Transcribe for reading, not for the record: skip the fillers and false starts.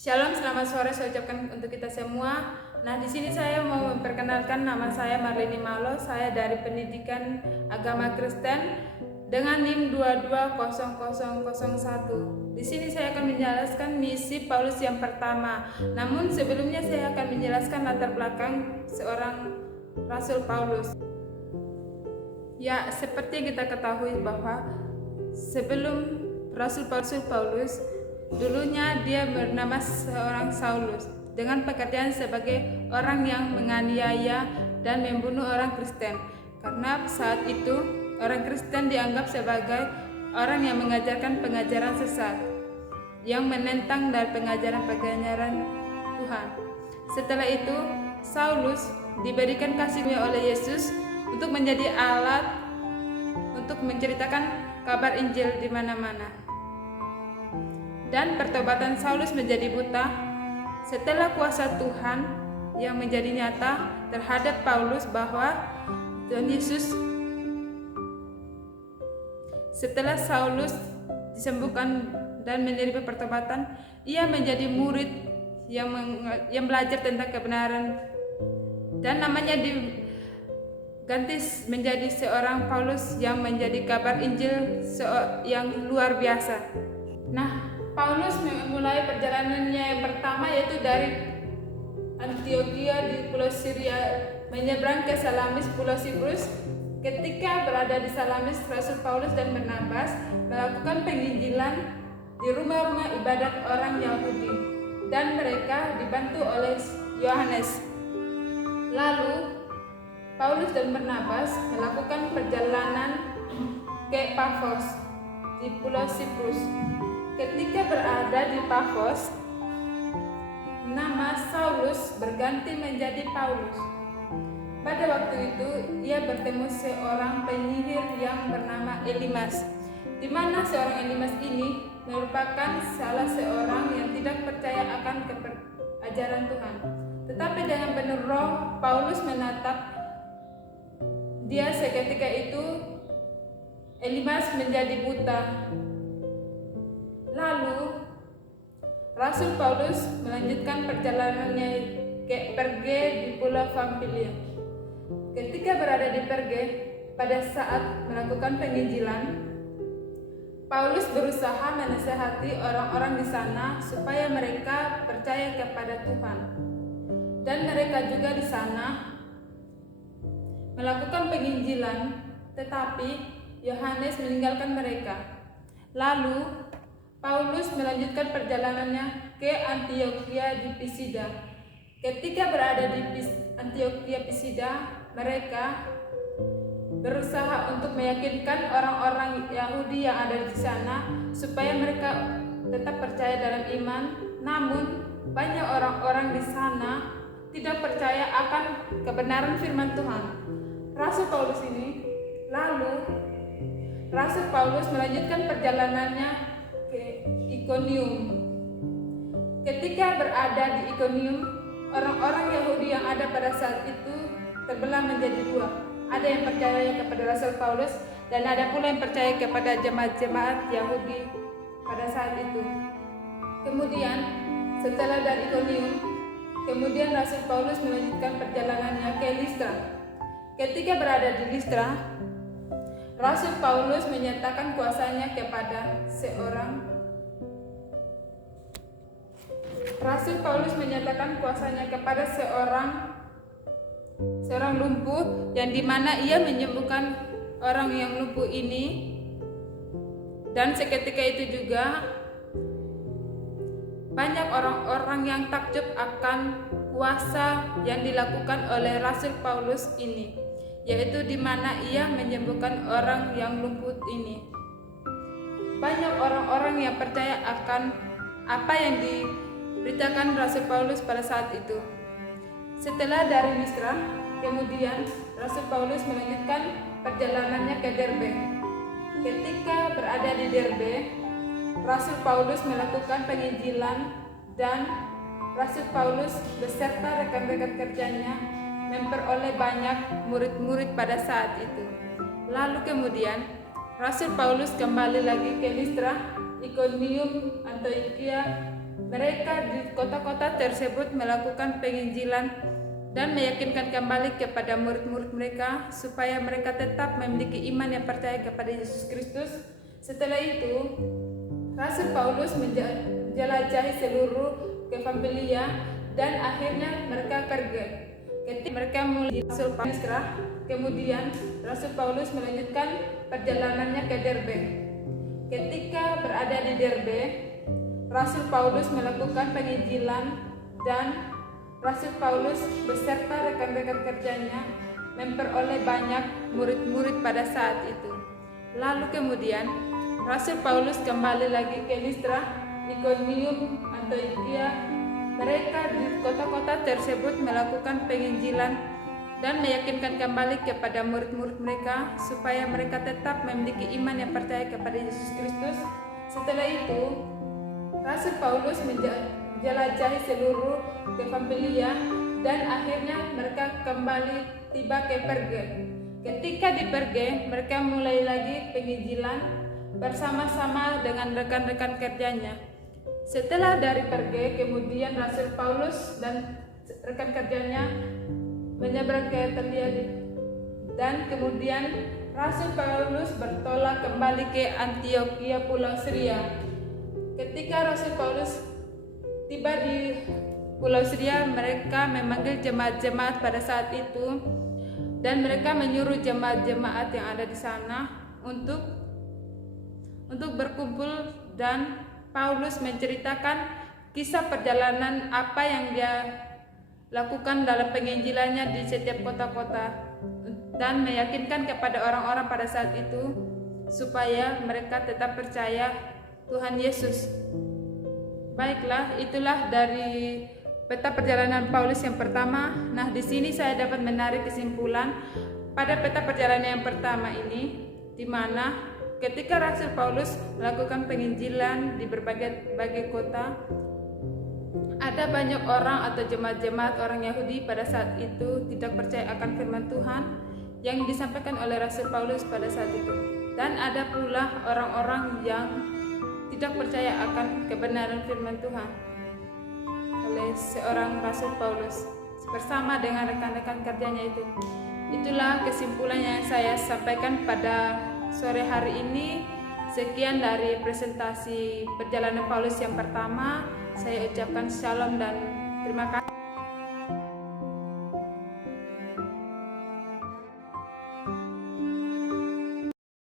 Shalom, selamat sore saya ucapkan untuk kita semua. Nah, di sini saya mau memperkenalkan nama saya Marleni Malo. Saya dari Pendidikan Agama Kristen dengan NIM 220001. Di sini saya akan menjelaskan misi Paulus yang pertama. Namun sebelumnya saya akan menjelaskan latar belakang seorang Rasul Paulus. Ya, seperti yang kita ketahui bahwa sebelum Rasul Paulus, dulunya dia bernama seorang Saulus dengan pekerjaan sebagai orang yang menganiaya dan membunuh orang Kristen. Karena saat itu orang Kristen dianggap sebagai orang yang mengajarkan pengajaran sesat yang menentang dari pengajaran-pengajaran Tuhan. Setelah itu, Saulus diberikan kasihnya oleh Yesus untuk menjadi alat untuk menceritakan kabar Injil di mana-mana. Dan pertobatan Saulus menjadi buta setelah kuasa Tuhan yang menjadi nyata terhadap Paulus bahwa Tuhan Yesus. Setelah Saulus disembuhkan dan menerima pertobatan, ia menjadi murid yang belajar tentang kebenaran dan namanya diganti menjadi seorang Paulus yang menjadi kabar Injil yang luar biasa. Nah, Paulus memulai perjalanannya yang pertama yaitu dari Antioquia di Pulau Syria menyeberang ke Salamis Pulau Siprus. Ketika berada di Salamis, Rasul Paulus dan Barnabas melakukan penginjilan di rumah-rumah ibadat orang Yahudi dan mereka dibantu oleh Yohanes. Lalu Paulus dan Barnabas melakukan perjalanan ke Pafos di Pulau Siprus. Ketika berada di Pafos, nama Saulus berganti menjadi Paulus. Pada waktu itu, ia bertemu seorang penyihir yang bernama Elimas, di mana seorang Elimas ini merupakan salah seorang yang tidak percaya akan ajaran Tuhan. Tetapi dengan penuh roh, Paulus menatap dia. Seketika itu, Elimas menjadi buta. Lalu Rasul Paulus melanjutkan perjalanannya ke Perge di Pulau Pamfilia. Ketika berada di Perge, pada saat melakukan penginjilan, Paulus berusaha menasihati orang-orang di sana supaya mereka percaya kepada Tuhan. Dan mereka juga di sana melakukan penginjilan, tetapi Yohanes meninggalkan mereka. Lalu Paulus melanjutkan perjalanannya ke Antioquia di Pisida. Ketika berada di Antioquia Pisida, mereka berusaha untuk meyakinkan orang-orang Yahudi yang ada di sana supaya mereka tetap percaya dalam iman. Namun, banyak orang-orang di sana tidak percaya akan kebenaran firman Tuhan. Rasul Paulus melanjutkan perjalanannya ke Ikonium. Ketika berada di Ikonium, orang-orang Yahudi yang ada pada saat itu terbelah menjadi dua. Ada yang percaya kepada Rasul Paulus dan ada pula yang percaya kepada jemaat-jemaat Yahudi pada saat itu. Kemudian setelah dari Ikonium, kemudian Rasul Paulus melanjutkan perjalanannya ke Listra. Ketika berada di Listra, Rasul Paulus menyatakan kuasanya kepada seorang lumpuh, yang dimana ia menyembuhkan orang yang lumpuh ini. Dan seketika itu juga banyak orang-orang yang takjub akan kuasa yang dilakukan oleh Rasul Paulus ini, yaitu di mana ia menyembuhkan orang yang lumpuh ini. Banyak orang-orang yang percaya akan apa yang diberitakan Rasul Paulus pada saat itu. Setelah dari Listra, kemudian Rasul Paulus melanjutkan perjalanannya ke Derbe. Ketika berada di Derbe, Rasul Paulus melakukan penginjilan dan Rasul Paulus beserta rekan-rekan kerjanya memperoleh banyak murid-murid pada saat itu. Lalu kemudian Rasul Paulus kembali lagi ke Listra, Ikonium, Antioquia, Mereka di kota-kota tersebut melakukan penginjilan dan meyakinkan kembali kepada murid-murid mereka supaya mereka tetap memiliki iman yang percaya kepada Yesus Kristus. Setelah itu, Rasul Paulus menjelajahi seluruh Pamfilia dan akhirnya mereka pergi. Ketika mereka mulai Rasul Paulus, kemudian Rasul Paulus melanjutkan perjalanannya ke Derbe. Ketika berada di Derbe, Rasul Paulus melakukan penginjilan dan Rasul Paulus beserta rekan-rekan kerjanya memperoleh banyak murid-murid pada saat itu. Lalu kemudian Rasul Paulus kembali lagi ke Listra, Ikonium, Antioquia. Mereka di kota-kota tersebut melakukan penginjilan dan meyakinkan kembali kepada murid-murid mereka supaya mereka tetap memiliki iman yang percaya kepada Yesus Kristus. Setelah itu, Rasul Paulus menjelajahi seluruh Pamfilia dan akhirnya mereka kembali tiba ke Perge. Ketika di Perge, mereka mulai lagi penginjilan bersama-sama dengan rekan-rekan kerjanya. Setelah dari Perge, kemudian Rasul Paulus dan rekan kerjanya menyeberang ke Italia dan kemudian Rasul Paulus bertolak kembali ke Antioquia, Pulau Syria. Ketika Rasul Paulus tiba di Pulau Syria, mereka memanggil jemaat-jemaat pada saat itu dan mereka menyuruh jemaat-jemaat yang ada di sana untuk berkumpul, dan Paulus menceritakan kisah perjalanan apa yang dia lakukan dalam penginjilannya di setiap kota-kota dan meyakinkan kepada orang-orang pada saat itu supaya mereka tetap percaya Tuhan Yesus. Baiklah, itulah dari peta perjalanan Paulus yang pertama. Nah, di sini saya dapat menarik kesimpulan pada peta perjalanan yang pertama ini, di mana ketika Rasul Paulus melakukan penginjilan di berbagai kota, ada banyak orang atau jemaat-jemaat orang Yahudi pada saat itu tidak percaya akan firman Tuhan yang disampaikan oleh Rasul Paulus pada saat itu. Dan ada pula orang-orang yang tidak percaya akan kebenaran firman Tuhan oleh seorang Rasul Paulus bersama dengan rekan-rekan kerjanya itu. Itulah kesimpulan yang saya sampaikan pada sore hari ini. Sekian dari presentasi perjalanan Paulus yang pertama. Saya ucapkan shalom dan terima kasih.